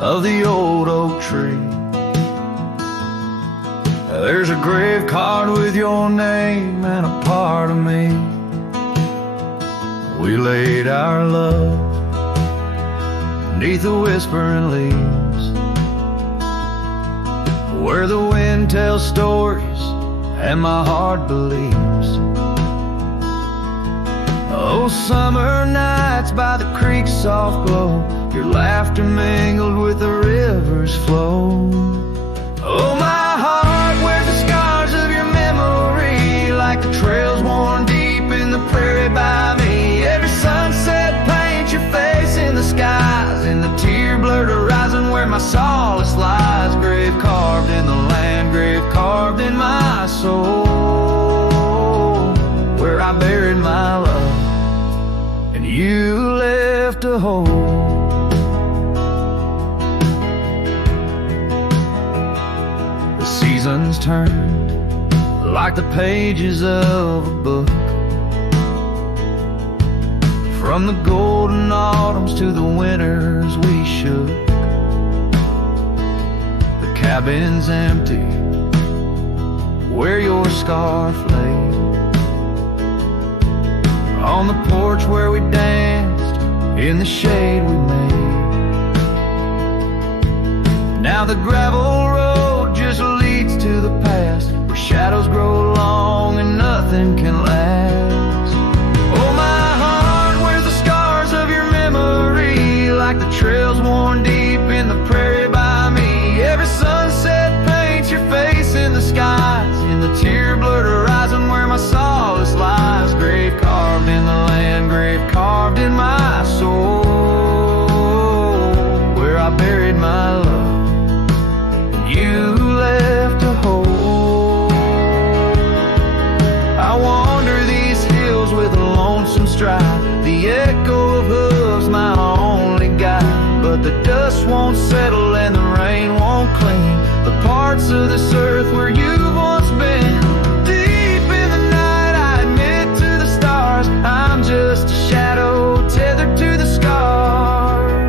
of the old oak tree. There's a grave card with your name and a part of me. We laid our love beneath the whispering leaves, where the wind tells stories and my heart believes. Oh, summer nights by the creek's soft glow, your laughter mingled with the river's flow. Oh, my heart wears the scars of your memory, like the trails worn deep in the prairie by me. Every sunset paints your face in the skies, in the tear-blurred horizon where my solace lies. Grave carved in the land, grave carved in my soul, where I buried my love and you left a hole. The seasons turned like the pages of a book, from the golden autumns to the winters we shook. The cabin's empty where your scarf lay, on the porch where we danced in the shade we made. Now the gravel road just leads to the past, where shadows grow long and nothing can last. Oh, my heart wears the scars of your memory, like the trails worn deep in the prairie by me. Every sunset paints your face in the skies, in the tear-blurred horizon where my solace lies. Grave carved in the land, grave carved in my soul, where I buried my love and you left a hole. I wander these hills with a lonesome stride, the echo of hooves my only guide. But the dust won't settle and the rain won't clean the parts of this earth where you've once been. Deep in the night I admit to the stars, I'm just a shadow tethered to the scar.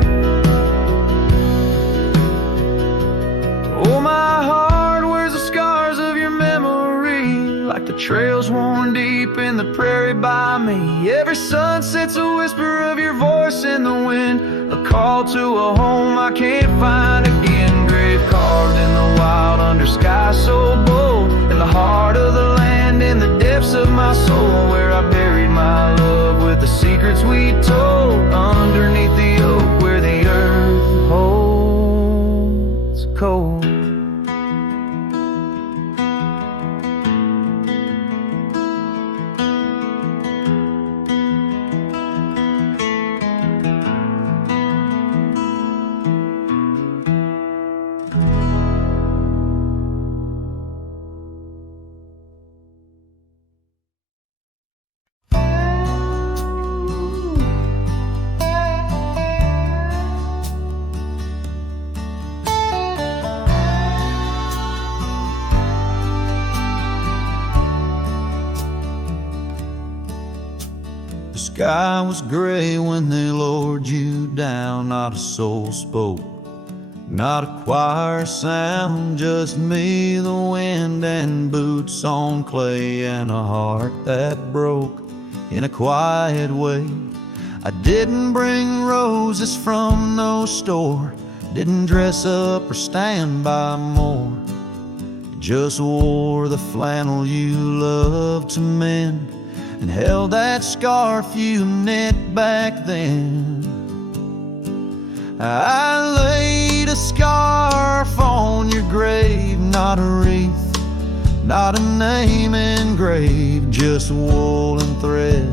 Oh, my heart wears the scars of your memory, like the trails worn deep in the prairie by me. Every sunset's a whisper of your voice in the wind, a call to a home I can't find again. Grave carved in the wild under sky so bold, in the heart of the land, in the depths of my soul, where I buried my love with the secrets we told, underneath the oak where the earth holds cold. The sky was gray when they lowered you down, not a soul spoke, not a choir sound, just me, the wind, and boots on clay, and a heart that broke in a quiet way. I didn't bring roses from no store, didn't dress up or stand by more, just wore the flannel you loved to mend, and held that scarf you knit back then. I laid a scarf on your grave, not a wreath, not a name engraved, just wool and thread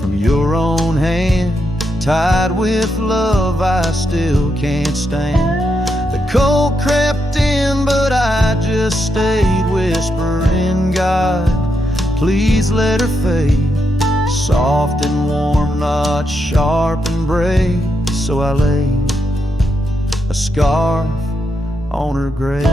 from your own hand, tied with love I still can't stand. The cold crept in, but I just stayed, whispering, God, please let her fade. Soft and warm, not sharp and brave. So I laid a scarf on her grave.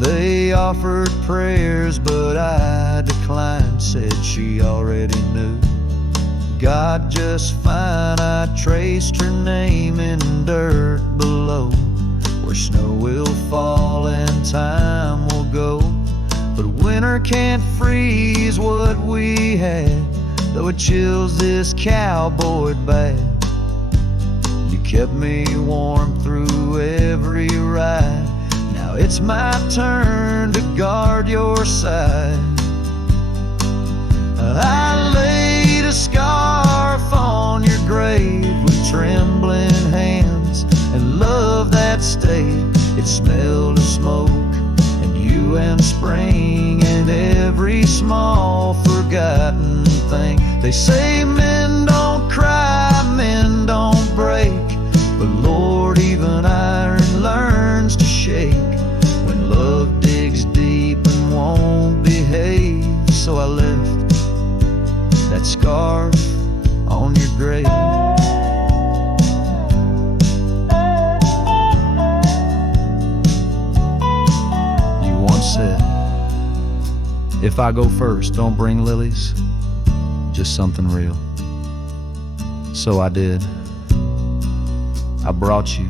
They offered prayers, but I declined. Said she already knew. God just fine, I traced her name in dirt below, where snow will fall and time will go. But winter can't freeze what we had, though it chills this cowboy bad. You kept me warm through every ride. Now it's my turn to guard your side. I laid a scarf on your grave with trembling hands, and love that stayed. It smelled of smoke and you and spring and every small forgotten thing. They say men don't cry, men don't break, but Lord, even iron learns to shake when love digs deep and won't behave. So I left that scarf on your grave. You once said, if I go first, don't bring lilies, just something real. So I did. I brought you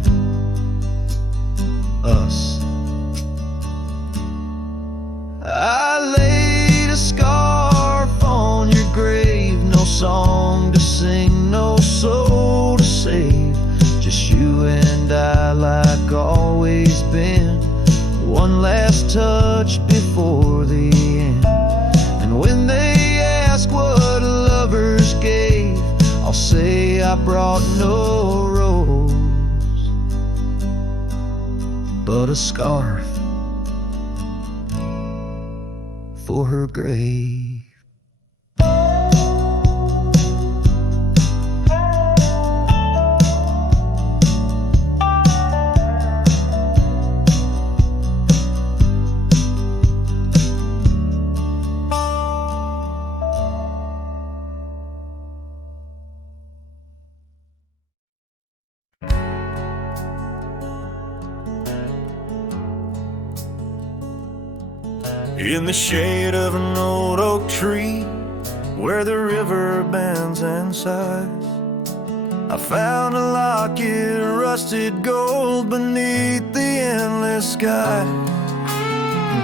us. I laid a scarf on your grave, no song to sing, no soul to save, just you and I like always been. One last touch before the end. And when they ask what lovers gave, I'll say I brought no rose, but a scarf for her grave. In the shade of an old oak tree, where the river bends and sighs, I found a locket of rusted gold beneath the endless sky.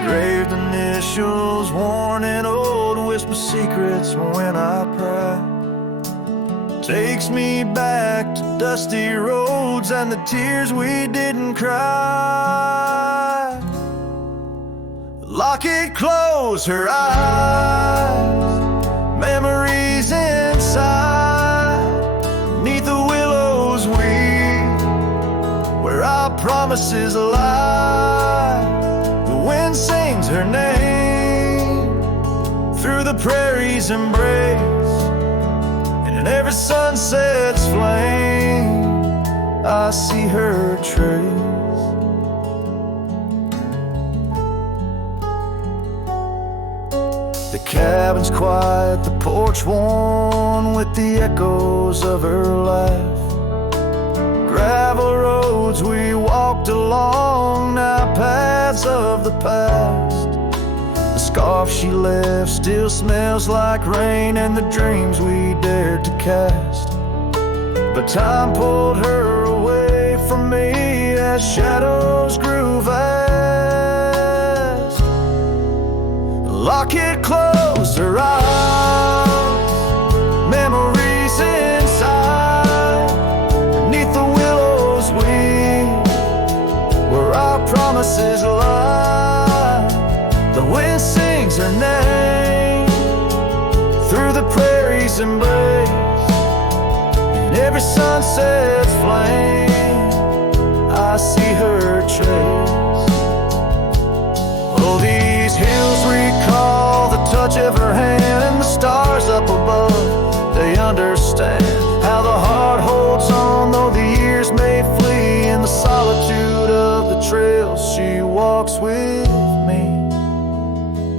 Engraved initials, worn and old, whisper secrets when I pry. Takes me back to dusty roads and the tears we didn't cry. Locket closed her eyes, memories inside, neath the willows weep, where our promises lie. The wind sings her name through the prairie's embrace, and in every sunset's flame I see her trace. The cabin's quiet, the porch worn with the echoes of her laugh. Gravel roads we walked along, now paths of the past. The scarf she left still smells like rain and the dreams we dared to cast. But time pulled her away from me as shadows grew vast. Locket closed her eyes, memories inside, beneath the willows weep, where our promises lie. The wind sings her name through the prairie's embrace, in every sunset's flame I see her trace. Oh, these hills recall the touch of her hand, and the stars up above, they understand how the heart holds on, though the years may flee. In the solitude of the trails she walks with me.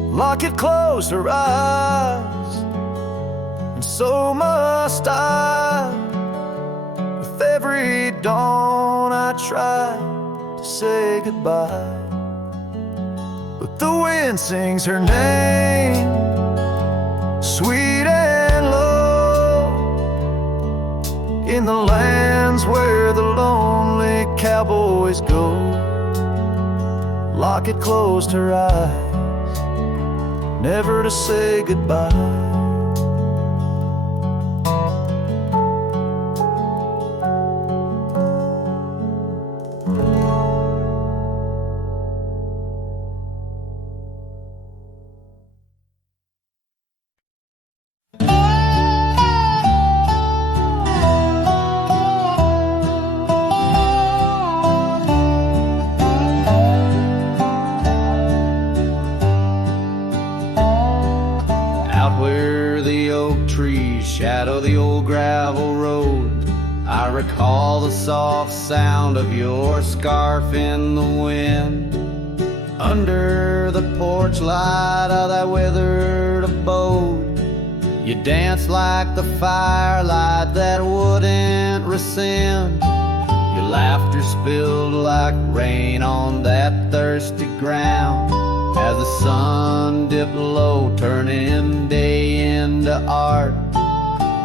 Locket closed her eyes, and so must I. With every dawn I try to say goodbye, but the wind sings her name, sweet clock had closed her eyes, never to say goodbye. Shadow the old gravel road, I recall the soft sound of your scarf in the wind. Under the porch light of that weathered abode, you danced like the firelight that wouldn't rescind. Your laughter spilled like rain on that thirsty ground as the sun dipped low, turning day into art.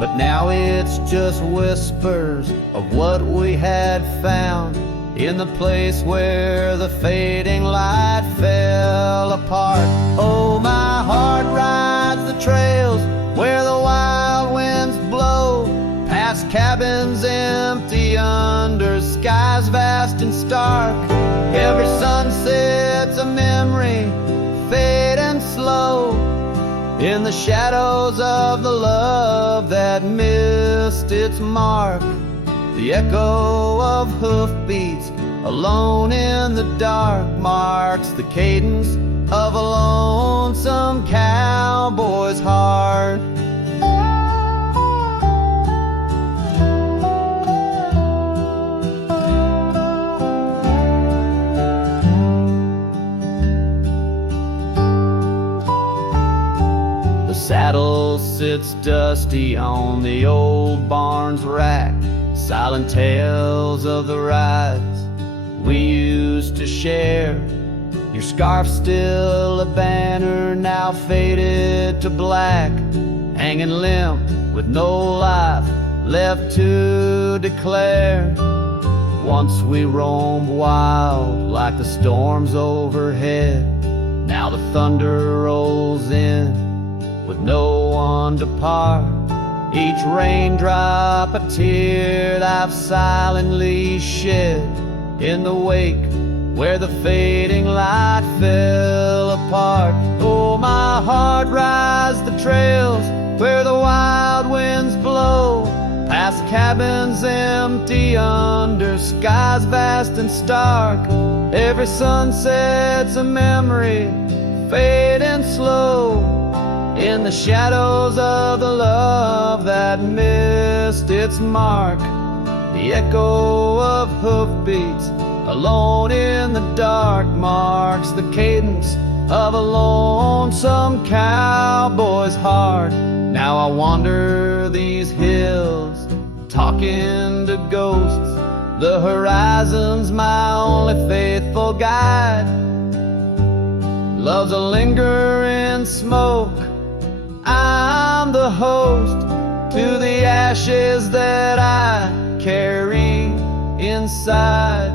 But now it's just whispers of what we had found in the place where the fading light fell apart. Oh, my heart rides the trails where the wild winds blow, past cabins empty under skies vast and stark. Every sunset's a memory, fading slow, in the shadows of the love that missed its mark. The echo of hoofbeats alone in the dark marks the cadence of a lonesome cowboy's heart. Saddle sits dusty on the old barn's rack, silent tales of the rides we used to share. Your scarf still a banner, now faded to black, hanging limp with no life left to declare. Once we roamed wild like the storms overhead, now the thunder rolls in with no one to part. Each raindrop a tear I've silently shed in the wake where the fading light fell apart. Oh, my heart rides the trails where the wild winds blow, past cabins empty under skies vast and stark. Every sunset's a memory, fading slow, in the shadows of the love that missed its mark. The echo of hoofbeats alone in the dark marks the cadence of a lonesome cowboy's heart. Now I wander these hills, talking to ghosts. The horizon's my only faithful guide. Love's a lingering smoke, I'm the host to the ashes that I carry inside.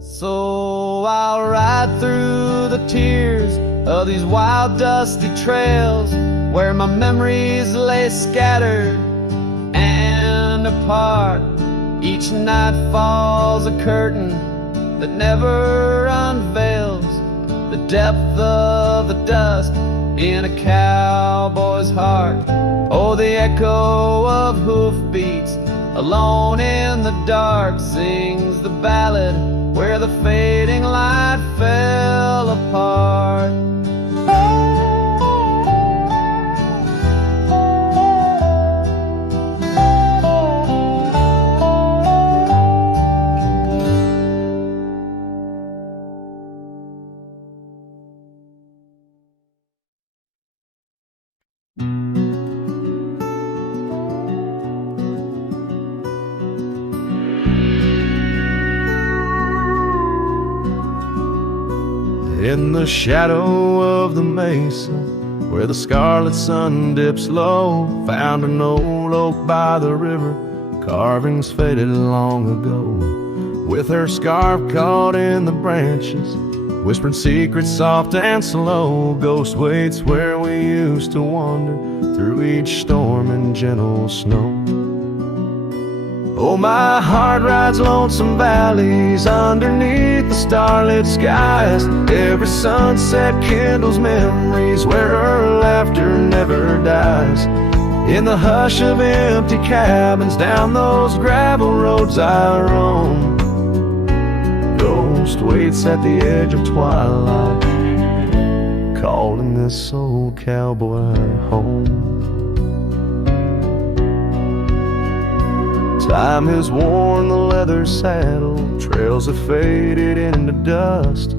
So I'll ride through the tears of these wild dusty trails where my memories lay scattered and apart. Each night falls a curtain that never unveils the depth of the dust in a cowboy's heart. Oh, the echo of hoofbeats alone in the dark sings the ballad where the fading light fell apart. In the shadow of the mesa, where the scarlet sun dips low, found an old oak by the river, carvings faded long ago. with her scarf caught in the branches, whispering secrets soft and slow. Ghost waits where we used to wander through each storm and gentle snow. Oh, my heart rides lonesome valleys underneath the starlit skies. Every sunset kindles memories where her laughter never dies. In the hush of empty cabins, down those gravel roads I roam, ghost waits at the edge of twilight, calling this old cowboy home. Time has worn the leather saddle, trails have faded into dust.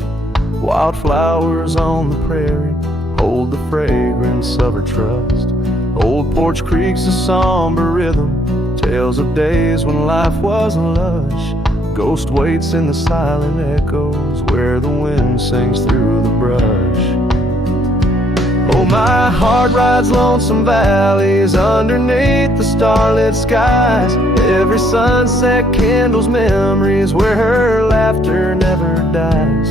Wildflowers on the prairie hold the fragrance of her trust. Old Porch Creek's a somber rhythm, tales of days when life was lush. Ghost waits in the silent echoes where the wind sings through the brush. Oh, my heart rides lonesome valleys underneath the starlit skies. Every sunset kindles memories where her laughter never dies.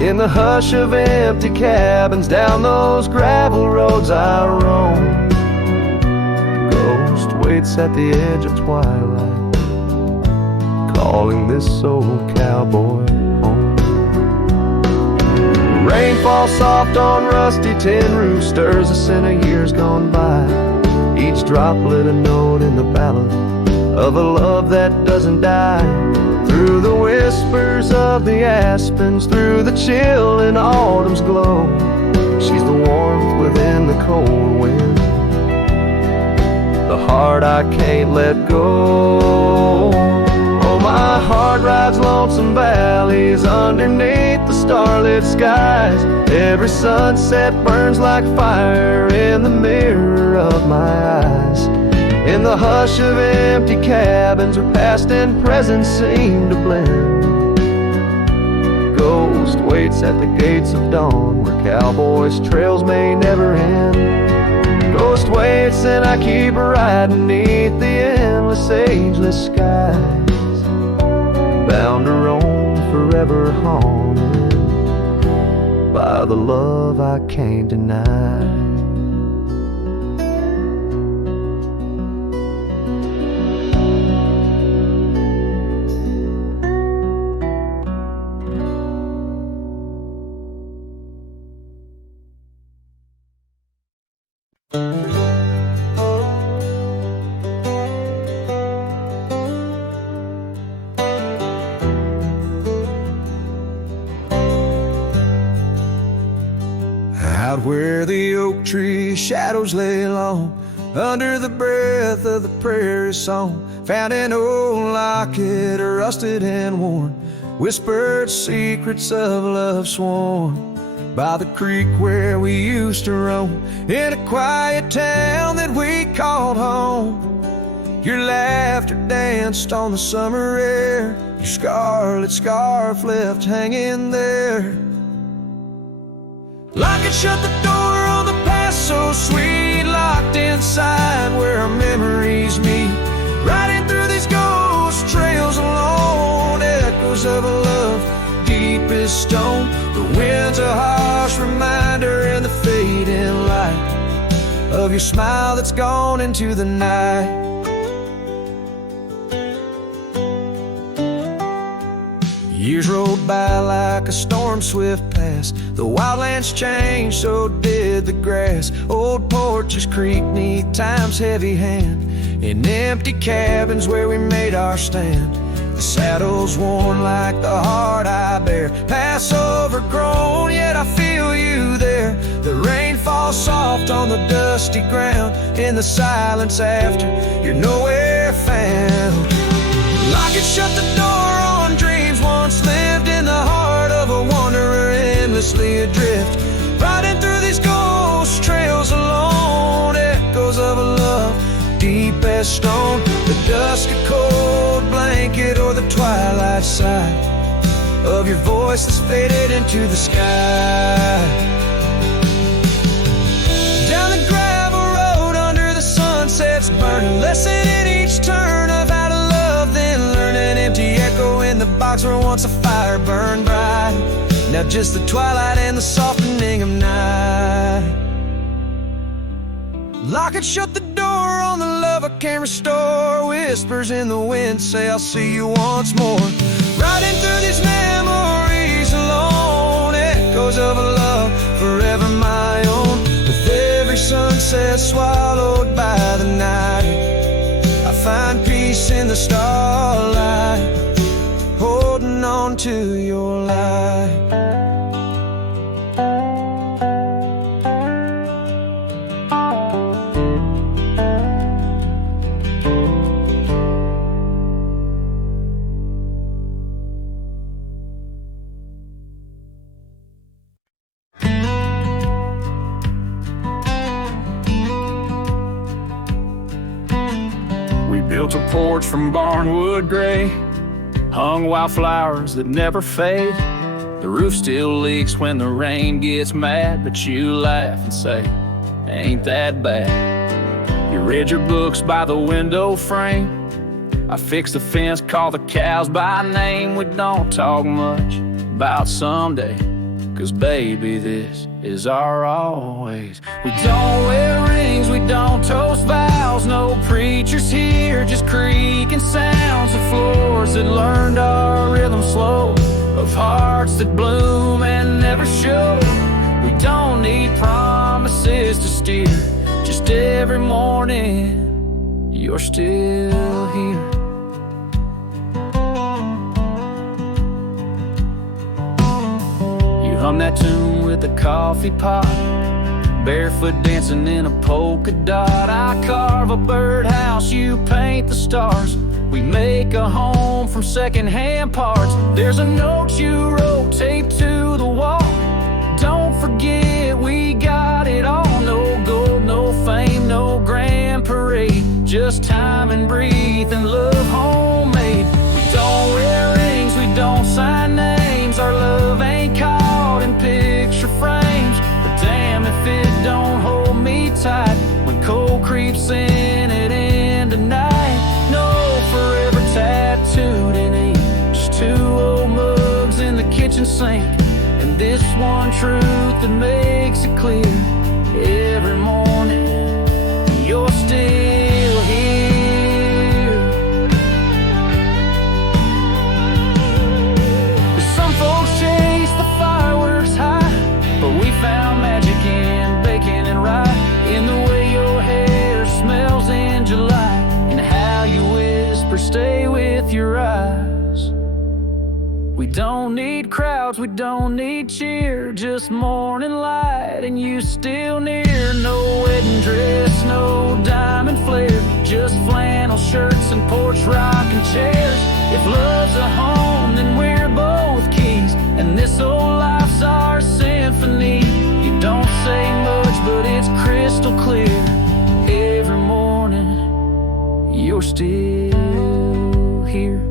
In the hush of empty cabins, down those gravel roads I roam, ghost waits at the edge of twilight, calling this old cowboy home. Rain falls soft on rusty tin roofs, stirs us in a years gone by. Each droplet a note in the ballad of a love that doesn't die. Through the whispers of the aspens, through the chill in autumn's glow, she's the warmth within the cold wind, the heart I can't let go. Oh, my heart rides lonesome valleys underneath the starlit skies. Every sunset burns like fire in the mirror of my eyes. In the hush of empty cabins where past and present seem to blend, ghost waits at the gates of dawn where cowboys' trails may never end. Ghost waits and I keep riding beneath the endless ageless skies, bound to roam forever haunted by the love I can't deny. Out where the oak tree shadows lay long, under the breath of the prairie song, found an old locket, rusted and worn, whispered secrets of love sworn. By the creek where we used to roam, in a quiet town that we called home, your laughter danced on the summer air, your scarlet scarf left hanging there. Locket shut the door on the past so sweet, locked inside where our memories meet. Riding through these ghost trails alone, echoes of a love deep as stone. The wind's a harsh reminder in the fading light of your smile that's gone into the night. Years rolled by like a storm swift past. The wildlands changed, so did the grass. Old porches creak neath time's heavy hand, in empty cabins where we made our stand. The saddle's worn like the heart I bear, past overgrown, yet I feel you there. The rain falls soft on the dusty ground, in the silence after you're nowhere found. Locket shut the door on dreams once lived in the heart of a wanderer, endlessly adrift. Riding through these ghost trails alone, echoes of a love deep as stone. The dusk a cold blanket or the twilight sigh of your voice that's faded into the sky. Down the gravel road under the sunsets burning, lesson in each turn of how to love, then learn an empty echo in the body box where once a fire burned bright. Now just the twilight and the softening of night. Lock and shut the door on the love I can't restore. Whispers in the wind say I'll see you once more. Riding through these memories alone, echoes of a love forever my own. With every sunset swallowed by the night, I find peace in the starlight, holding on to your light. Built a porch from barnwood gray, hung wildflowers that never fade. The roof still leaks when the rain gets mad, but you laugh and say, ain't that bad. You read your books by the window frame. I fixed the fence, call the cows by name. We don't talk much about someday, 'cause baby, this is our always. We don't wear rings, we don't toast vows. No preachers here, just creaking sounds of floors that learned our rhythm slow, of hearts that bloom and never show. We don't need promises to steer, just every morning you're still here. Hum that tune with a coffee pot, barefoot dancing in a polka dot. I carve a birdhouse, you paint the stars. We make a home from secondhand parts. There's a note you wrote taped to the wall. Don't forget we got it all. No gold, no fame, no grand parade, just time and breathe and love homemade. We don't wear rings, we don't sign names. Our love ain't caught in picture frames, but damn if it don't hold me tight when cold creeps in at end of night. No forever tattooed in ink, just two old mugs in the kitchen sink, and this one truth that makes it clear every morning you're still here. Some folks chase the fireworks high, but we found magic in bacon and rye, in the way your hair smells in July, and how you whisper stay with your eyes. We don't need crowds, we don't need cheer, just morning light and you still near. No wedding dress, no diamond flare, just flannel shirts and porch rocking chairs. If love's a home, then we're both keys, and this old life's our symphony. You don't say much, but it's crystal clear. Every morning, you're still here.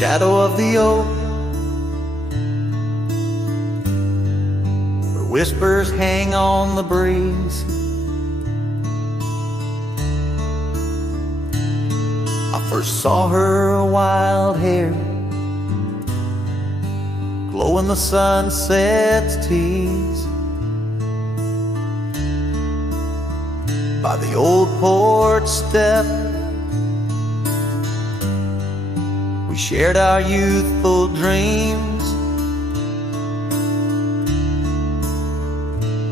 Shadow of the oak, where whispers hang on the breeze, I first saw her wild hair glow in the sunset's tease, by the old porch step. We shared our youthful dreams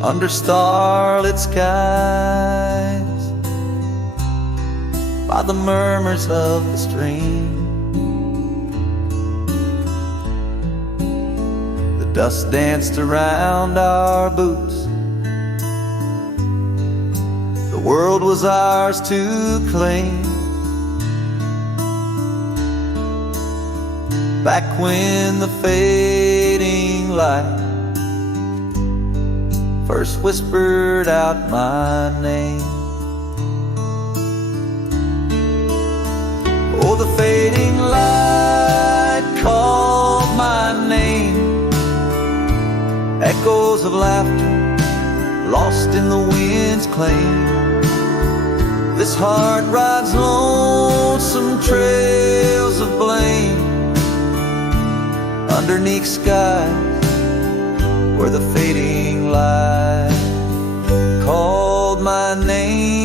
under starlit skies, by the murmurs of the stream. The dust danced around our boots. The world was ours to claim. Back when the fading light first whispered out my name. Oh, the fading light called my name. Echoes of laughter lost in the wind's claim. This heart rides lonesome trails of blame underneath skies where the fading light called my name.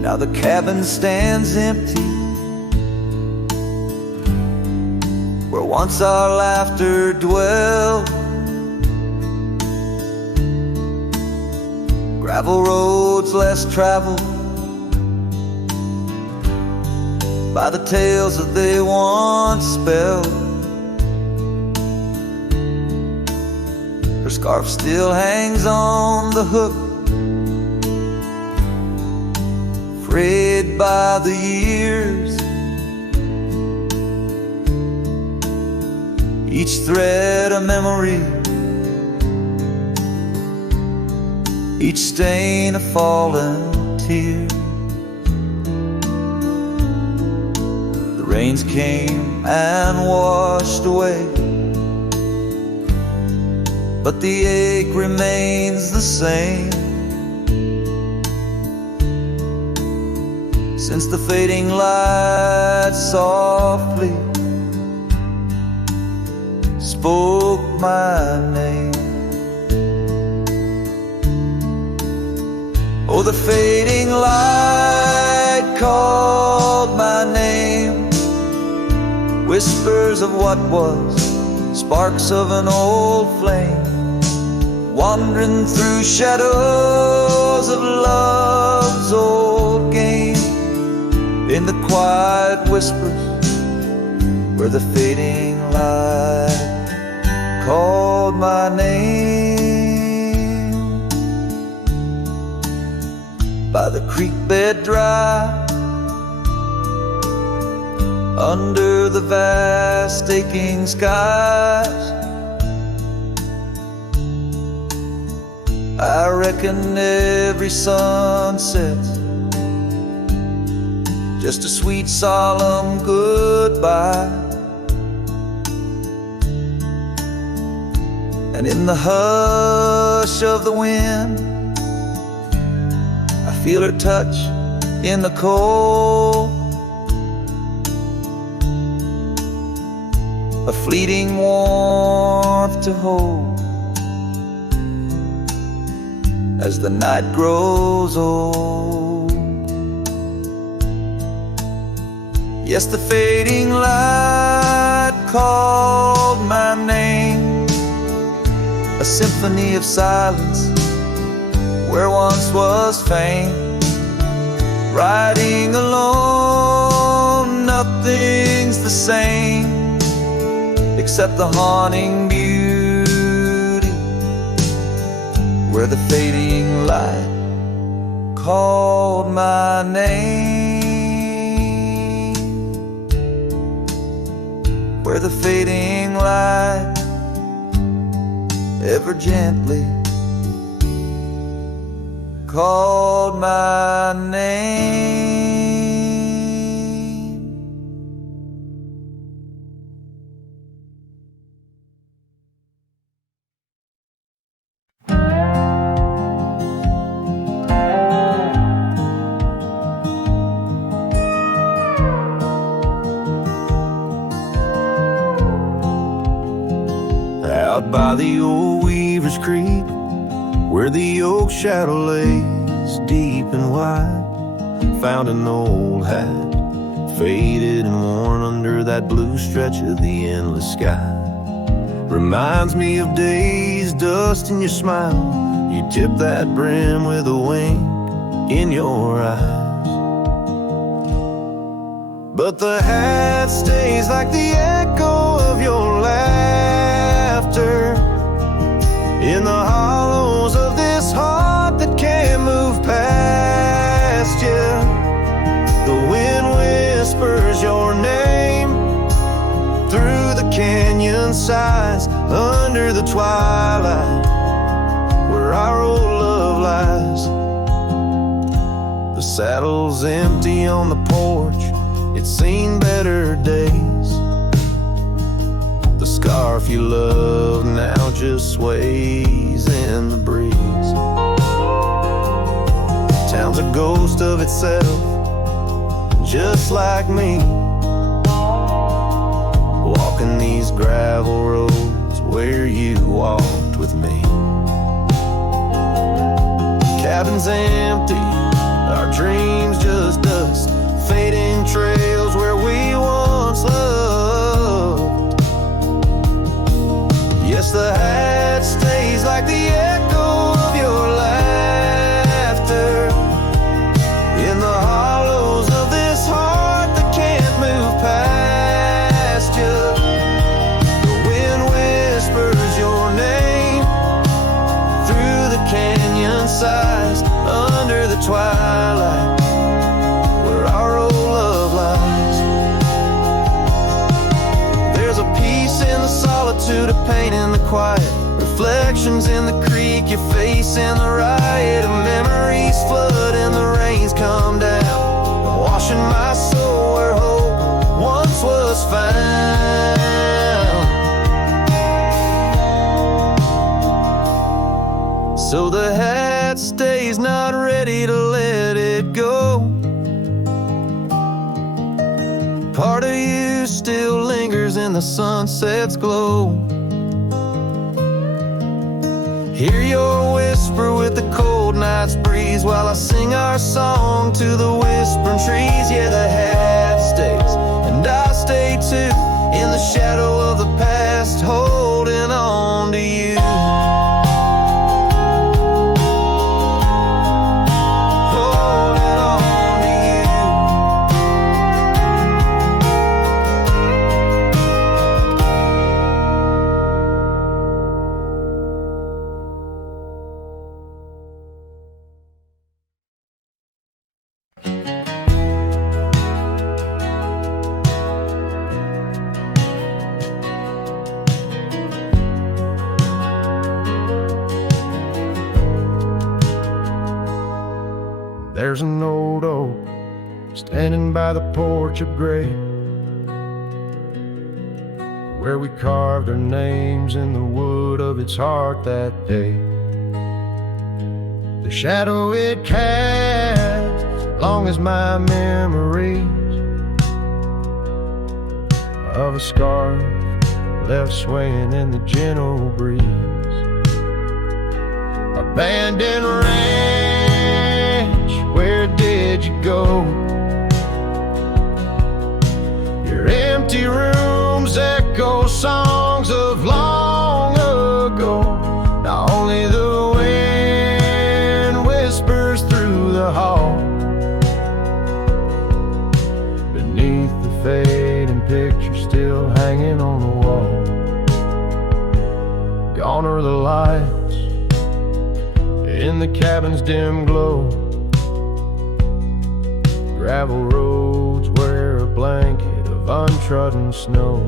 Now the cabin stands empty where once our laughter dwelled. Gravel roads less traveled by the tales that they once spelled. Her scarf still hangs on the hook, frayed by the years. Each thread a memory, each stain a fallen tear. The rains came and washed away, but the ache remains the same. Since the fading light softly spoke my name. Oh, the fading light called my name. Whispers of what was, sparks of an old flame, wandering through shadows of love's old game. In the quiet whispers where the fading light called my name. By the creek bed dry, under the vast aching skies, I reckon every sunset's just a sweet solemn goodbye. And in the hush of the wind, I feel her touch in the cold, a fleeting warmth to hold as the night grows old. Yes, the fading light called my name, a symphony of silence where once was fame. Riding alone, nothing's the same except the haunting beauty where the fading light called my name, where the fading light ever gently called my name. Out by the old Weaver's Creek, where the oak shadow lays deep and wide, found an old hat, faded and worn under that blue stretch of the endless sky. Reminds me of days, dust in your smile. You tip that brim with a wink in your eyes. But the hat stays like the echo of your laughter in the hollows of this heart that can't move past you. The wind whispers your name through the canyon sighs twilight where our old love lies. The saddle's empty on the porch, it's seen better days. The scarf you love now just sways in the breeze. Town's a ghost of itself, just like me, walking these gravel roads where you walked with me. Cabin's empty, our dreams just dust, fading trails where we once loved. Yes, the hat stays like the echo of your laughter in the hollows of this heart that can't move past you. The wind whispers your name through the canyon sides, under the twilight where our old love lies. There's a peace in the solitude, a pain in the quiet, reflections in the creek, your face in the riot of memories flood and the rains come down, washing my soul where hope once was found. So the hat stays, not ready to let it go. Part of you still lingers in the sunset's glow. Hear your whisper with the cold night's breeze while I sing our song to the whispering trees. Yeah, the hat stays, and I stay too, in the shadow of the past, holding on to you. Holding on to you. There's an old oak standing by the porch of gray, where we carved our names in the wood of its heart that day. The shadow it casts, long as my memories of a scarf left swaying in the gentle breeze. Abandoned ranch, where did you go? Your empty rooms echo songs of long ago. Now only the wind whispers through the hall, beneath the fading picture still hanging on the wall. Gone are the lights in the cabin's dim glow, gravel roads wear a blanket of untrodden snow.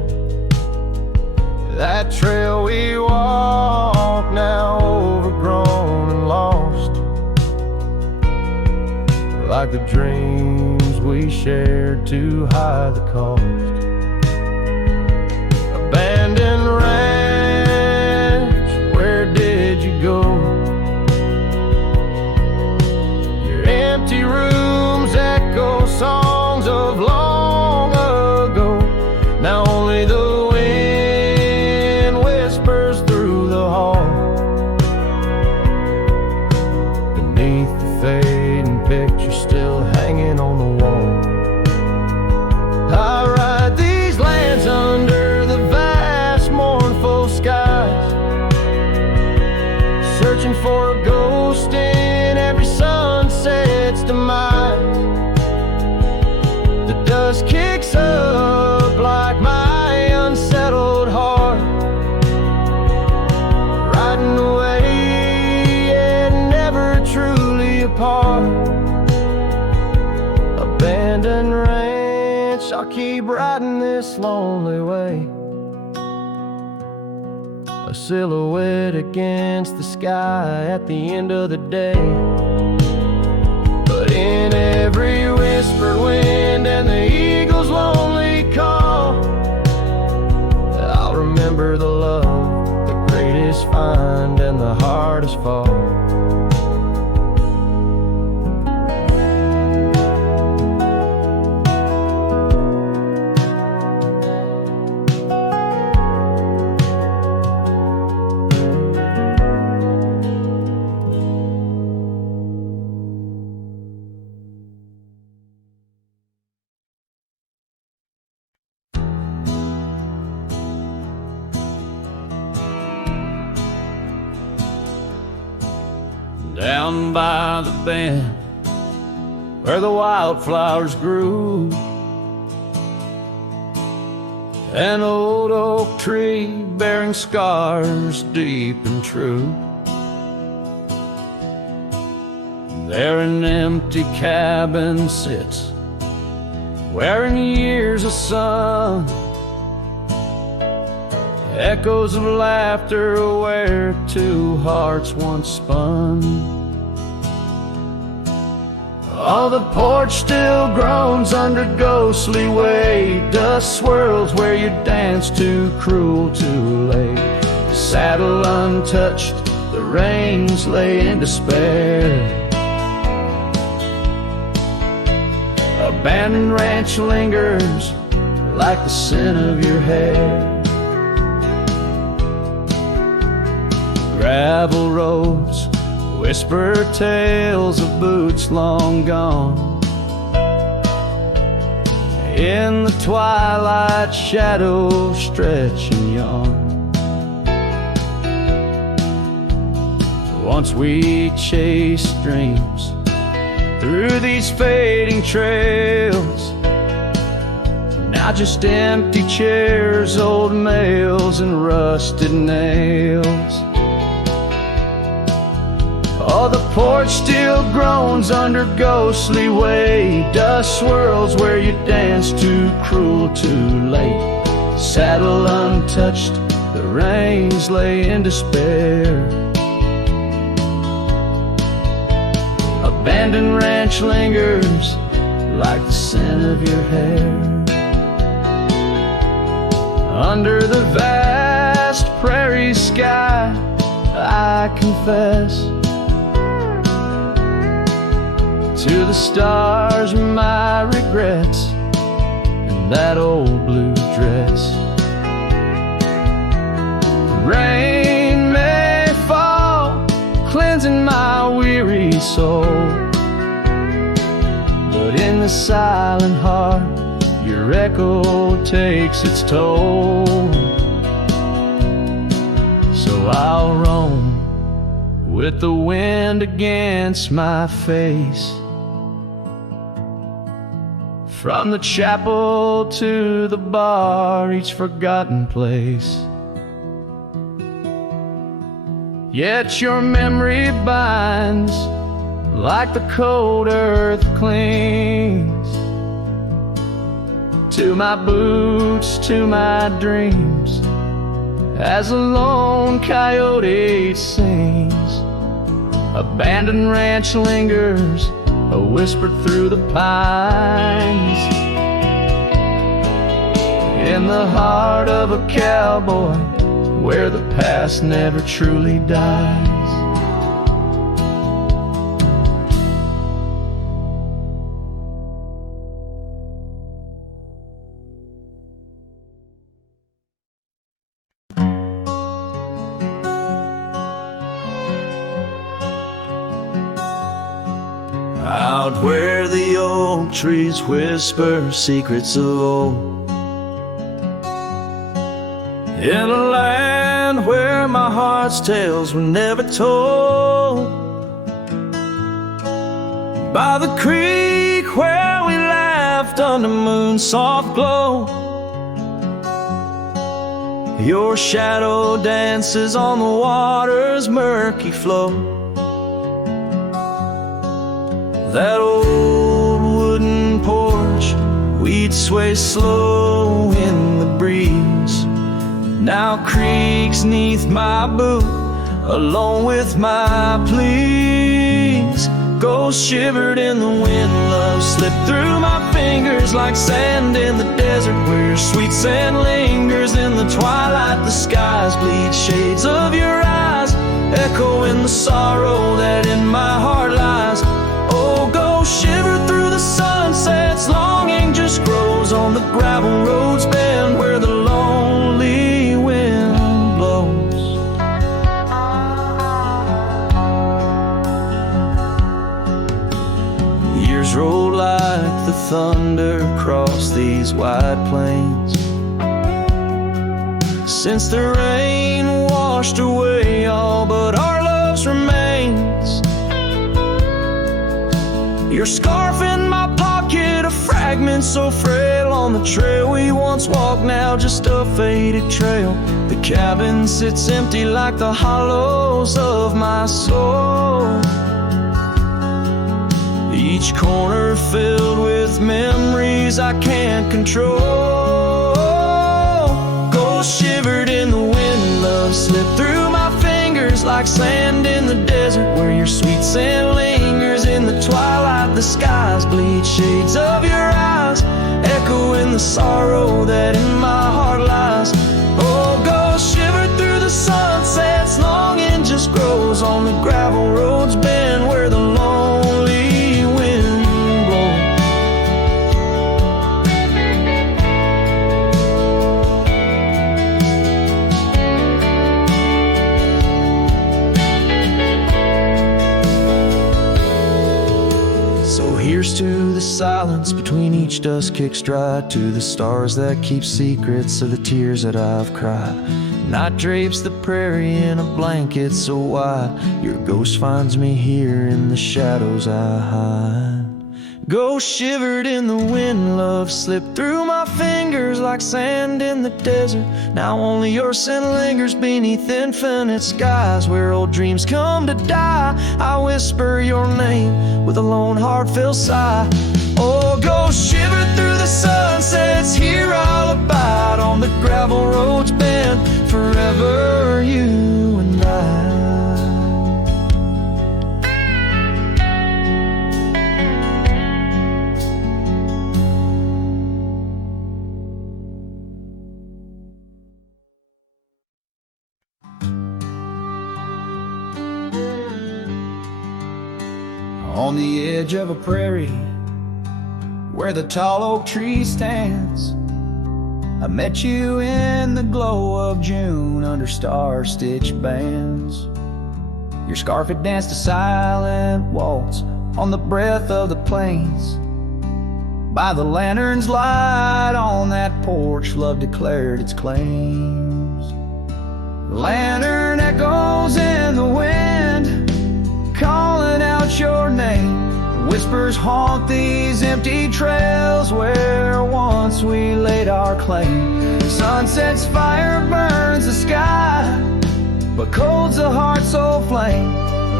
That trail we walk now overgrown and lost, like the dreams we shared to hide the cost. Abandoned ranch, where did you go? Your empty rooms echo songs of long ago. Now only the wind whispers through the hall, beneath the fading picture still hanging on the wall. I ride these lands under the vast mournful skies, searching for a ghost in every sunset's demise. The dust kicks up like my unsettled heart, riding away and never truly apart. Abandoned ranch, I'll keep riding this lonely way a silhouette against the sky at the end of the day. But in every whispered wind and the eagle's lonely call, I'll remember the love, the greatest find and the hardest fall. Down by the bend where the wildflowers grew, an old oak tree bearing scars deep and true. There an empty cabin sits, wearing years of sun, echoes of laughter where two hearts once spun. Oh, the porch still groans under ghostly weight. Dust swirls where you danced too cruel, too late. The saddle untouched, the reins lay in despair. Abandoned ranch lingers like the scent of your hair. Gravel roads whisper tales of boots long gone. In the twilight, shadows stretch and yawn. Once we chased dreams through these fading trails, now just empty chairs, old mails, and rusted nails. Oh, the porch still groans under ghostly weight. Dust swirls where you danced too cruel, too late. Saddle untouched, the reins lay in despair. Abandoned ranch lingers like the scent of your hair. Under the vast prairie sky, I confess to the stars my regrets and that old blue dress. Rain may fall, cleansing my weary soul, but in the silent heart your echo takes its toll. So I'll roam with the wind against my face, from the chapel to the bar, each forgotten place. Yet your memory binds like the cold earth clings to my boots, to my dreams, as a lone coyote sings. Abandoned ranch lingers, a whisper through the pines. In the heart of a cowboy, where the past never truly dies. Out where the old trees whisper secrets of old, in a land where my heart's tales were never told, by the creek where we laughed under moon's soft glow, your shadow dances on the water's murky flow. That old wooden porch, we'd sway slow in the breeze, Now creaks neath my boot, along with my pleas. Ghost shivered in the wind, love slipped through my fingers like sand in the desert, where your sweet sand lingers. In the twilight the skies bleed shades of your eyes, echoing the sorrow that in my heart lies. Oh, ghost shiver through the sunsets, longing just grows on the gravel roads bend where the lonely wind blows. Years roll like the thunder across these wide plains, since the rain washed away all but our love's remains. Your scarf in my pocket, a fragment so frail on the trail we once walked, now just a faded trail. The cabin sits empty like the hollows of my soul, each corner filled with memories I can't control. Ghost shivered in the wind, love slipped through my fingers like sand in the desert, where your sweet sand lingers. In the twilight the skies bleed shades of your eyes, echoing the sorrow that in my heart lies. Oh, ghost shiver through the sunsets, longing just grows on the gravel roads bend where the lonely wind blows. So here's to the silence between each dust kicks dry, to the stars that keep secrets of the tears that I've cried. Night drapes the prairie in a blanket so wide, your ghost finds me here in the shadows I hide. Ghost shivered in the wind, love slipped through my fingers like sand in the desert. Now only your scent lingers beneath infinite skies, where old dreams come to die. I whisper your name with a lone heartfelt sigh. Oh, ghost shiver through the sunsets, here I'll abide on the gravel roads bend forever, you and I. On the edge of a prairie where the tall oak tree stands, I met you in the glow of June under star-stitched bands. Your scarf had danced a silent waltz on the breath of the plains. By the lantern's light on that porch, love declared its claims. Lantern echoes in the wind, calling out your name. Whispers haunt these empty trails where once we laid our claim. Sunset's fire burns the sky, but cold's the heart so flame.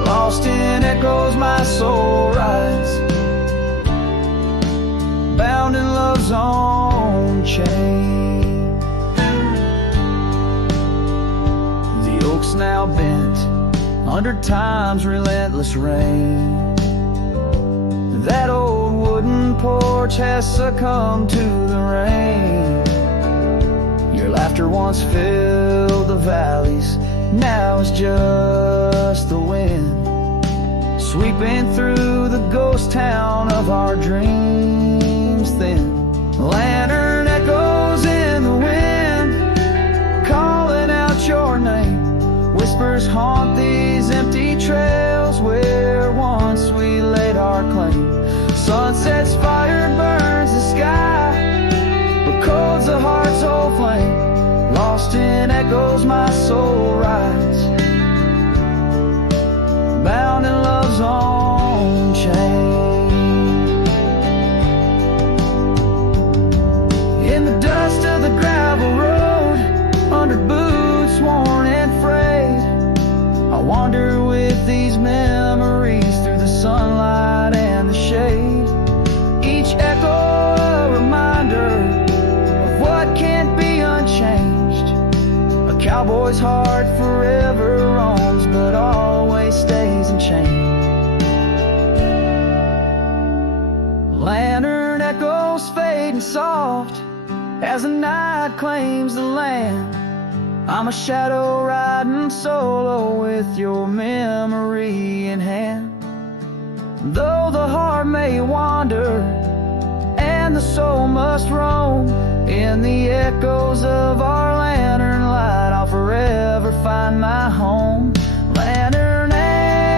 Lost in echoes my soul rides, bound in love's own chain. The oak's now bent under time's relentless rain. That old wooden porch has succumbed to the rain. Your laughter once filled the valleys, now it's just the wind sweeping through the ghost town of our dreams thin. Lantern echoes in the wind, calling out your name. Whispers haunt these empty trails where once we laid our claim. Sunset's fire burns the sky, but cold's the heart's old flame. Lost in echoes my soul rides, bound in love's own chain. In the dust of the gravel road, under boots worn and frayed, I wander with these memories through the sunlight and the shade. Each echo a reminder of what can't be unchanged. cowboy's heart forever roams, but always stays in chains. Lantern echoes fading soft as the night claims the land. I'm a shadow riding solo with your memory in hand. Though the heart may wander and the soul must roam, in the echoes of our lantern light I'll forever find my home. Lantern echoes,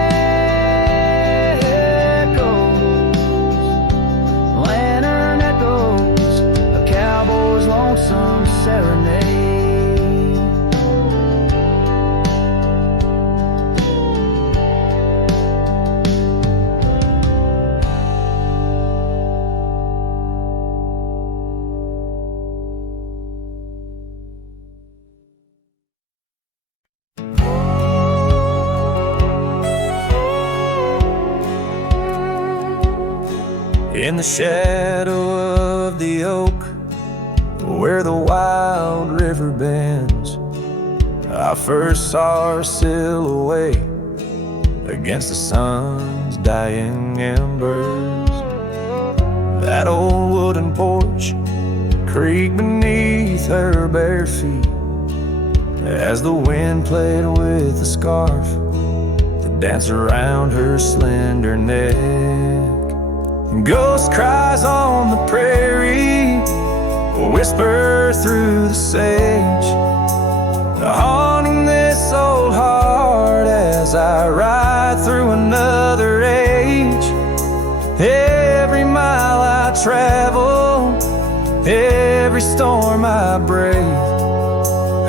lantern echoes, a cowboy's lonesome serenade. In the shadow of the oak, where the wild river bends, I first saw her silhouette against the sun's dying embers. That old wooden porch creaked beneath her bare feet as the wind played with the scarf that danced around her slender neck. Ghost cries on the prairie whisper through the sage, haunting this old heart as I ride through another age. Every mile I travel, every storm I brave,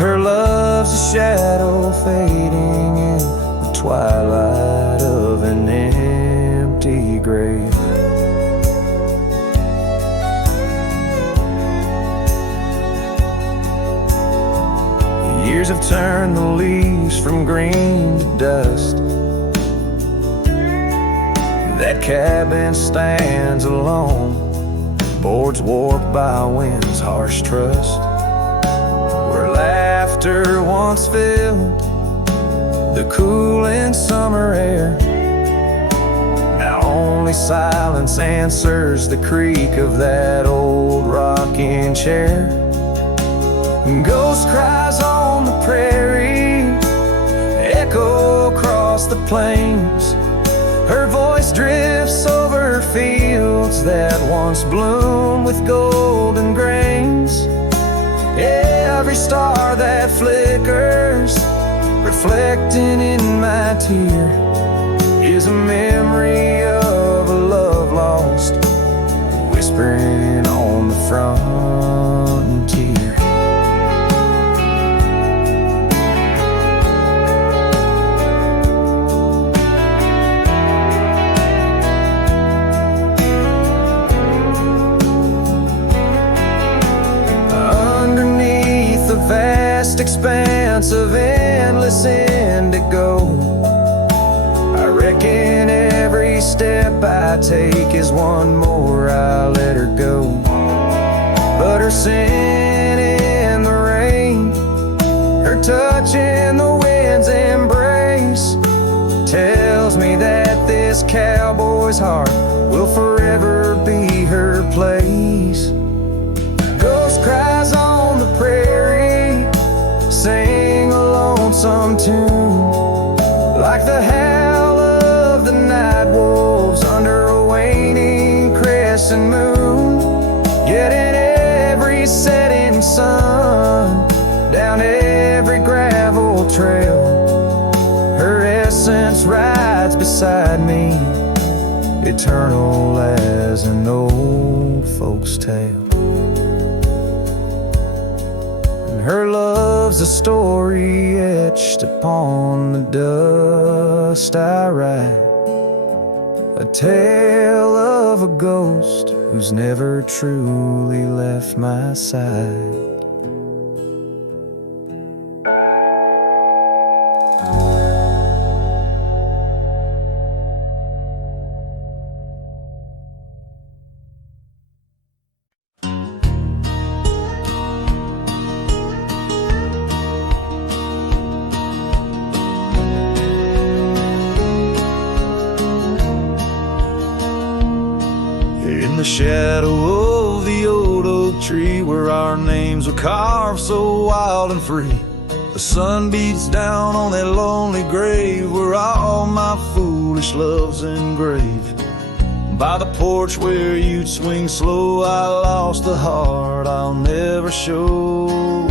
her love's a shadow fading in the twilight of an empty grave. Years have turned the leaves from green to dust. That cabin stands alone, boards warped by wind's harsh trust. Where laughter once filled the cooling summer air, now only silence answers the creak of that old rocking chair. Ghost cries on the prairie echo across the plains, her voice drifts over fields that once bloomed with golden grains. Every star that flickers, reflecting in my tear, is a memory of a love lost, whispering on the frontier. Vast expanse of endless indigo, I reckon every step I take is one more I let her go. But her scent in the rain, her touch in the wind's embrace, tells me that this cowboy's heart will forever be her place. Ghost cries on the prairie, sing a lonesome tune, like the howl of the night wolves under a waning crescent moon. Yet in every setting sun, down every gravel trail, her essence rides beside me, eternal as an old folk's tale. Her love's a story etched upon the dust I write, a tale of a ghost who's never truly left my side. In the shadow of the old oak tree where our names were carved so wild and free, the sun beats down on that lonely grave where all my foolish love's engraved. By the porch where you'd swing slow, I lost the heart I'll never show.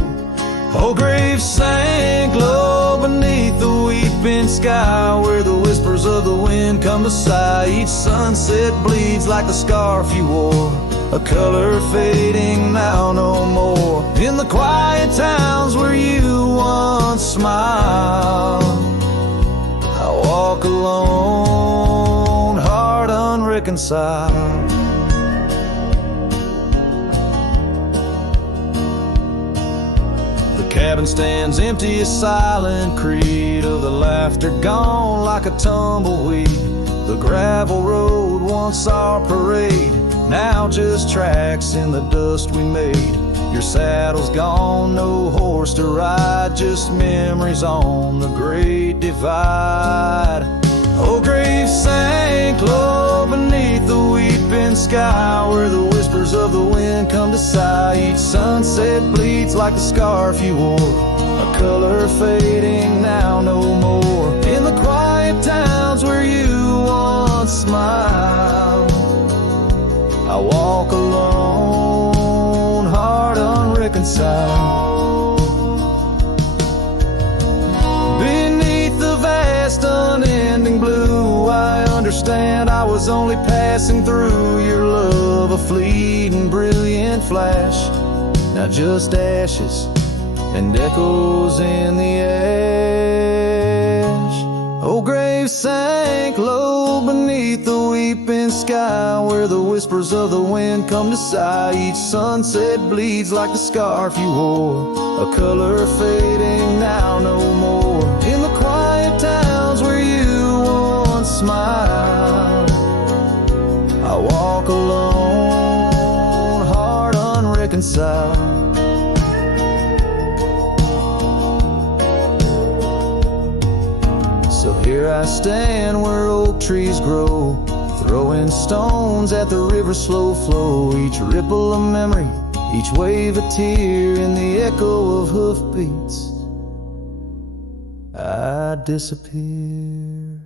Oh, grave sank low beneath the weeping sky where the whispers of the wind come to sigh. Each sunset bleeds like the scarf you wore, a color fading now no more. In the quiet towns where you once smiled, I walk alone, heart unreconciled. The cabin stands empty, a silent creed of the laughter gone like a tumbleweed. The gravel road, once our parade, now just tracks in the dust we made. Your saddle's gone, no horse to ride, just memories on the great divide. Oh, grave sank low beneath the weeping sky where the whispers of the wind come to sigh. Each sunset bleeds like the scarf you wore, a color fading now no more. In the quiet towns where you once smiled, I walk alone, heart unreconciled. Beneath the vast unending blue, I understand I was only passing through. Your love a fleeting brilliant flash, now just ashes and echoes in the ash. Oh, grave sank low beneath the weeping sky where the whispers of the wind come to sigh. Each sunset bleeds like the scarf you wore, a color fading now no more. In the quiet towns where you once smiled, I walk alone, heart unreconciled. So here I stand where oak trees grow, throwing stones at the river's slow flow. Each ripple a memory, each wave a tear, in the echo of hoofbeats I disappear.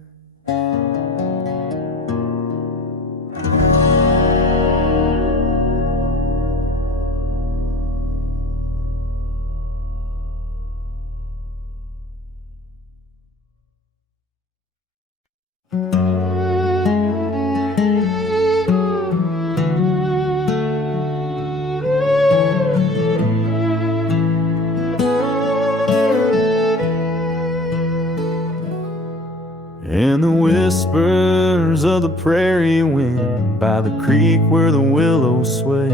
And the whispers of the prairie wind by the creek where the willows sway,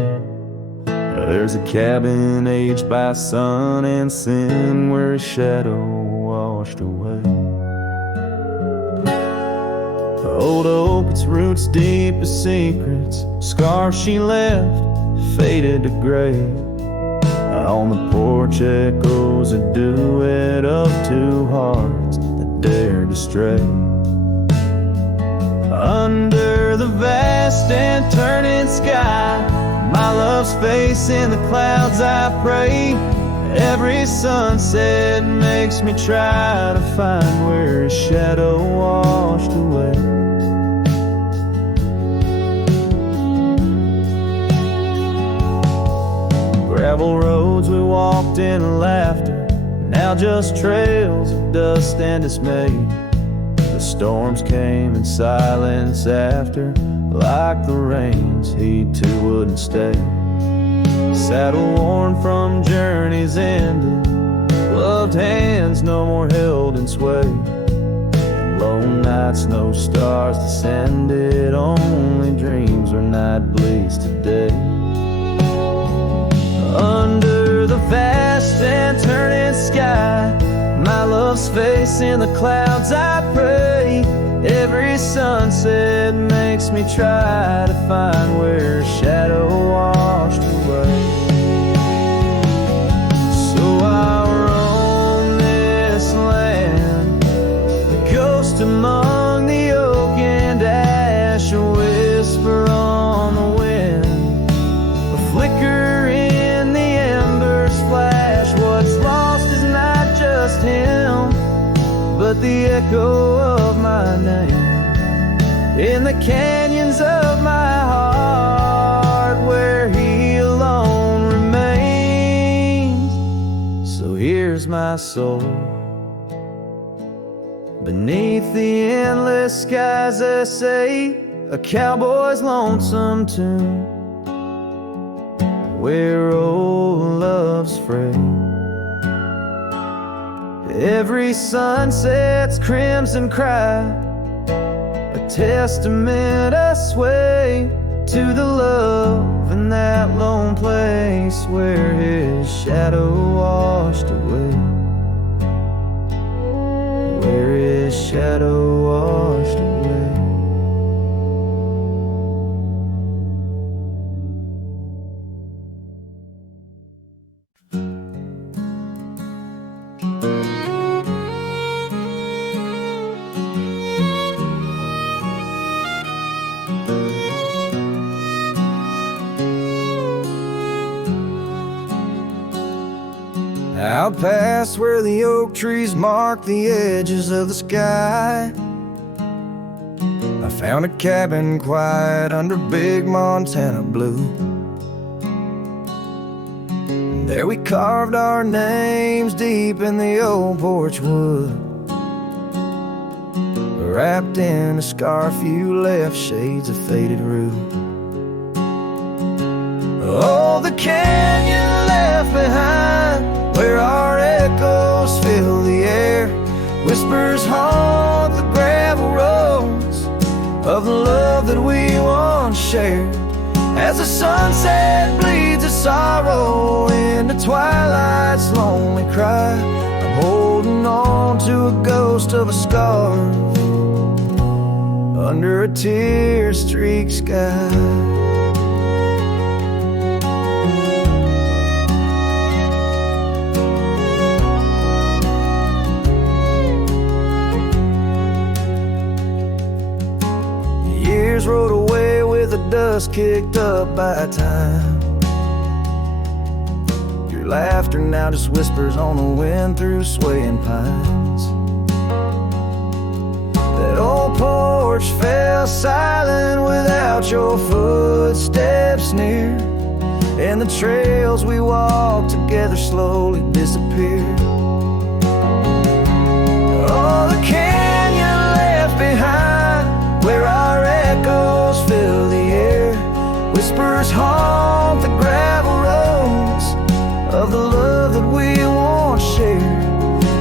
there's a cabin aged by sun and sin where a shadow washed away. The old oak, its roots deep as secrets, scars she left faded to gray. On the porch echoes a duet of two hearts that dared to stray. Under the vast and turning sky, my love's face in the clouds I pray. Every sunset makes me try to find where his shadow washed away. Gravel roads we walked in laughter, now just trails of dust and dismay. The storms came in silence after, like the rains, he too wouldn't stay. Saddle worn from journeys ended, gloved hands no more held in sway. And lone nights, no stars descended, only dreams where night bleeds today. Under the vast and turning sky, my love's face in the clouds I pray. Every sunset makes me try to find where his shadow washed away. So I roam this land, a ghost among the oak and ash, a whisper on the wind. echo of my name in the canyons of my heart, where he alone remains. So here's my soul beneath the endless skies that say a cowboy's lonesome tune, where old love's frayed. Every sunset's crimson cry, a testament I sway to the love in that lone place where his shadow washed away, where his shadow washed away. Out past where the oak trees mark the edges of the sky, I found a cabin quiet under big Montana blue. And there we carved our names deep in the old porch wood. Wrapped in a scarf you left shades of faded rue. Oh, the canyon left behind, where our echoes fill the air, whispers haunt the gravel roads of the love that we once shared. As the sunset bleeds a sorrow into twilight's lonely cry, I'm holding on to a ghost of a scarf under a tear-streaked sky. Rode away with the dust kicked up by time. Your laughter now just whispers on the wind through swaying pines. That old porch fell silent without your footsteps near, and the trails we walked together slowly disappeared. Oh, the canyon left behind, where our echoes fill the air, whispers haunt the gravel roads of the love that we once shared.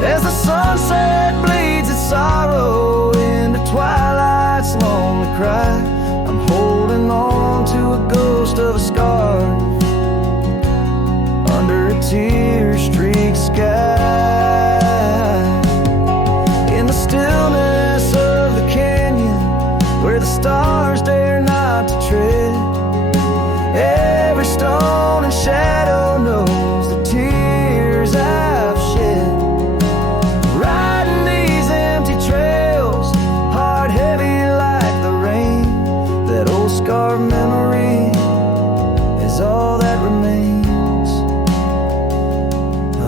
As the sunset bleeds its sorrow into twilight's lonely cry, I'm holding on to a ghost of a scarf under a tear-streaked sky. In the stillness of the canyon, where the stars dare not to tread, every stone and shadow knows the tears I've shed. Riding these empty trails, heart heavy like the rain, that old scarred memory is all that remains.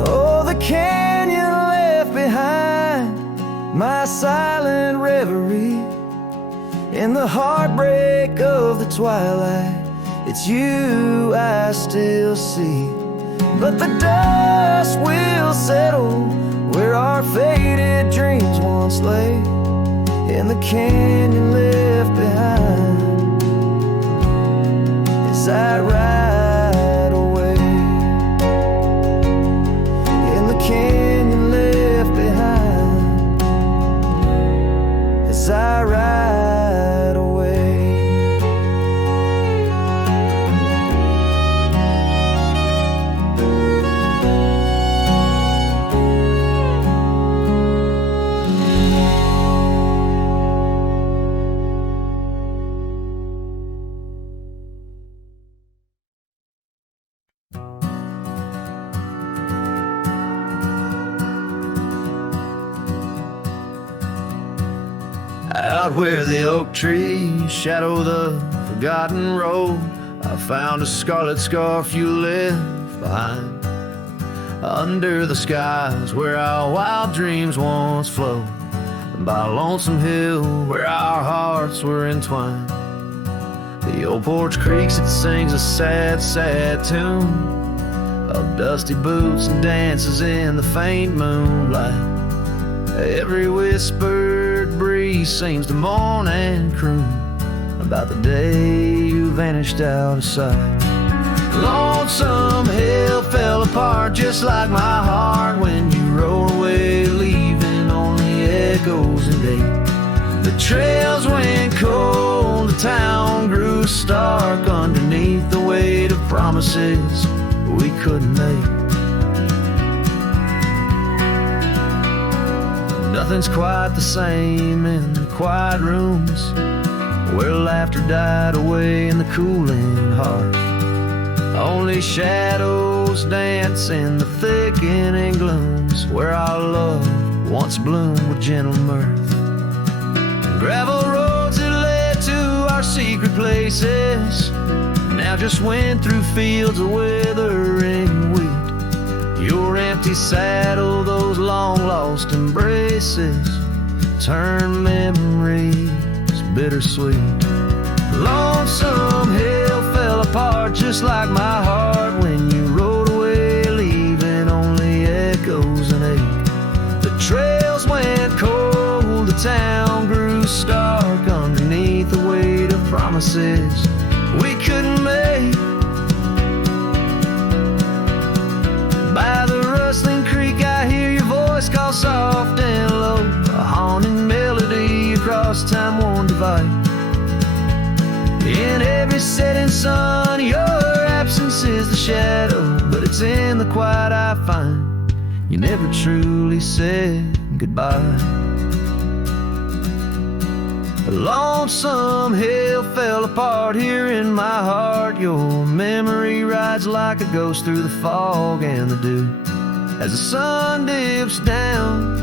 Oh, the canyon left behind, my silent reverie. In the heartbreak of the twilight, it's you I still see. But the dust will settle where our faded dreams once lay, in the canyon left behind as I ride away. In the canyon left behind as I ride away. Out where the oak trees shadow the forgotten road, I found a scarlet scarf you left behind. Under the skies where our wild dreams once flowed, by a lonesome hill where our hearts were entwined. The old porch creaks, it sings a sad, sad tune of dusty boots and dances in the faint moonlight. Every whispered breeze seems to moan and croon about the day you vanished out of sight. Lonesome hill fell apart just like my heart when you rode away, leaving only echoes and ache. The trails went cold, the town grew stark underneath the weight of promises we couldn't make. Nothing's quite the same in the quiet rooms where laughter died away in the cooling heart. Only shadows dance in the thickening glooms where our love once bloomed with gentle mirth. Gravel roads that led to our secret places now just went through fields of withering wheat. Your empty saddle, those long-lost embraces, turn memories bittersweet. Lonesome hill fell apart just like my heart when you rode away, leaving only echoes and ache. The trails went cold, the town grew stark underneath the weight of promises we couldn't make. By the rustling creek I hear your voice call soft and low, a haunting melody across time-worn divide. In every setting sun your absence is the shadow, but it's in the quiet I find you never truly said goodbye. A lonesome hill fell apart here in my heart. Your memory rides like a ghost through the fog and the dew. As the sun dips down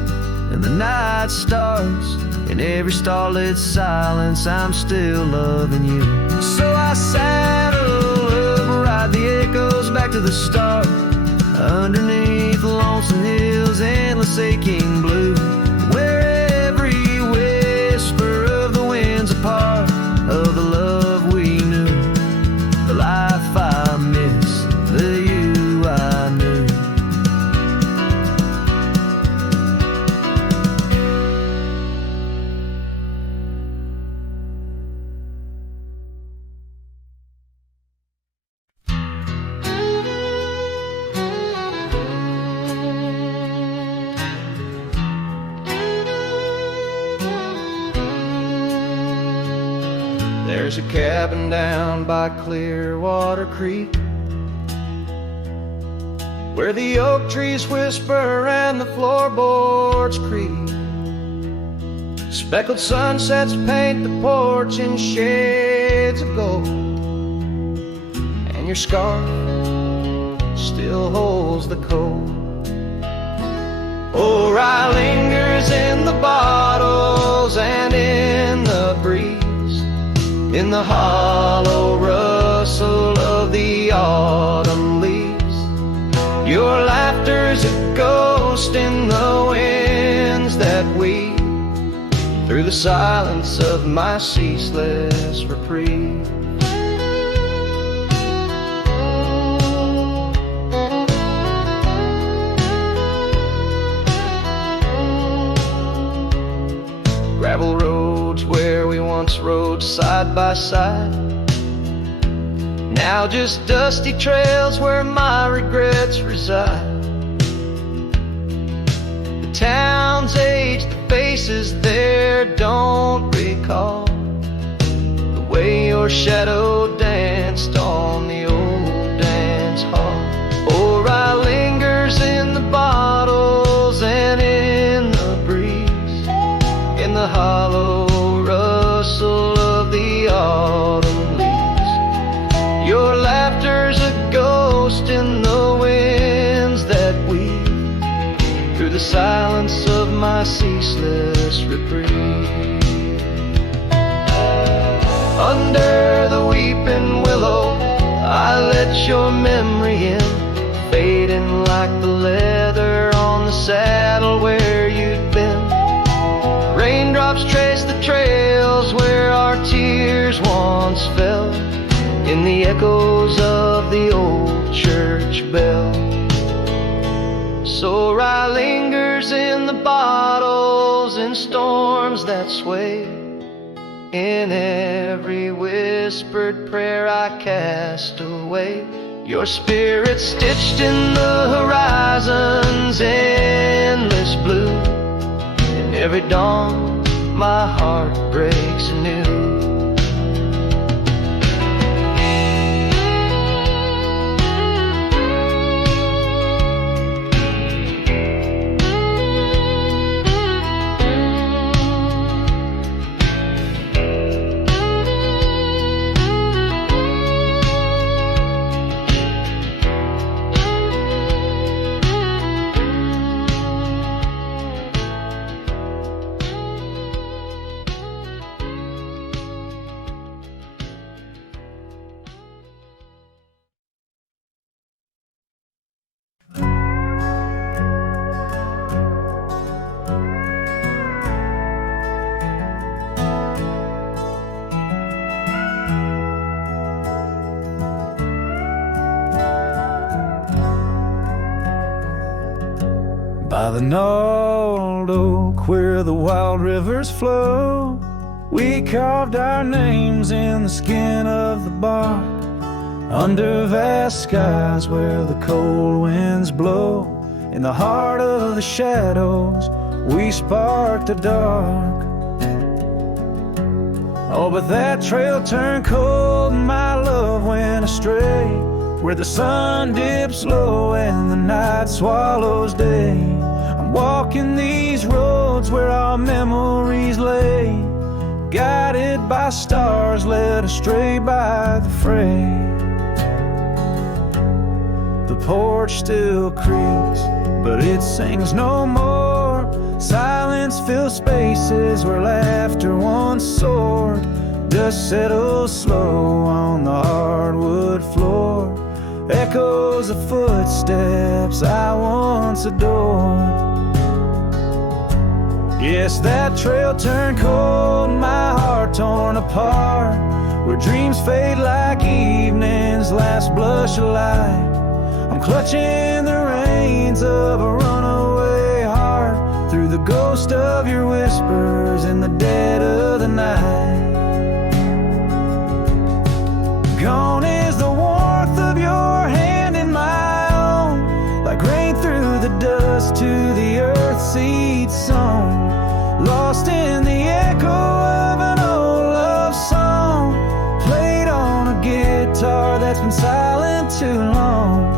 and the night starts, in every starlit silence I'm still loving you. So I saddle up, ride the echoes back to the start, underneath the lonesome hills, endless aching blue, where every whisper of the wind's a part of the love we knew, the life I miss, the you I knew. There's a cabin down by Clearwater Creek where the oak trees whisper and the floorboards creak. Speckled sunsets paint the porch in shades of gold, and your scarf still holds the cold. Oh, rye lingers in the bottles and in the breeze, in the hollow rustle of the autumn leaves. Your laughter's a ghost in the winds that weave through the silence of my ceaseless reprieve. Gravel roads where we once rode side by side, now just dusty trails where my regrets reside. The town's aged, the faces there don't recall the way your shadow danced on the old dance hall. Or I lingers in the bottles and in the breeze, in the hollow rustle of the autumn leaves. Your laughter's a ghost in the winds that weave through the silence of my ceaseless reprieve. Under the weeping willow I let your memory in, fading like the leather on the saddle where you'd been. the echoes of the old church bell. So rye lingers in the bottles in storms that sway. In every whispered prayer I cast away, your spirit stitched in the horizon's endless blue. In every dawn my heart breaks anew. By the gnarled oak where the wild rivers flow, we carved our names in the skin of the bark. Under vast skies where the cold winds blow, in the heart of the shadows we sparked the dark. Oh, but that trail turned cold and my love went astray, where the sun dips low and the night swallows day. I'm walking these roads where our memories lay, guided by stars led astray by the fray. The porch still creaks, but it sings no more. Silence fills spaces where laughter once soared. Dust settles slow on the hardwood floor, echoes of footsteps I once adored. Yes, that trail turned cold and my heart torn apart, where dreams fade like evening's last blush of light. I'm clutching the reins of a runaway heart, through the ghost of your whispers in the dead of the night. Gone is the warmth of your hand in my own, like rain through the dust to the earth seed sown. Lost in the echo of an old love song, played on a guitar that's been silent too long.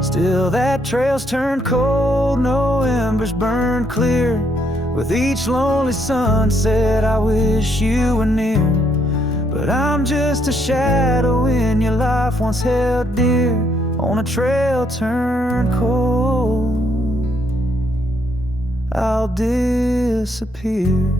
Still that trail's turned cold, no embers burn clear. With each lonely sunset I wish you were near, but I'm just a shadow in your life once held dear, on a trail turned cold. I'll disappear.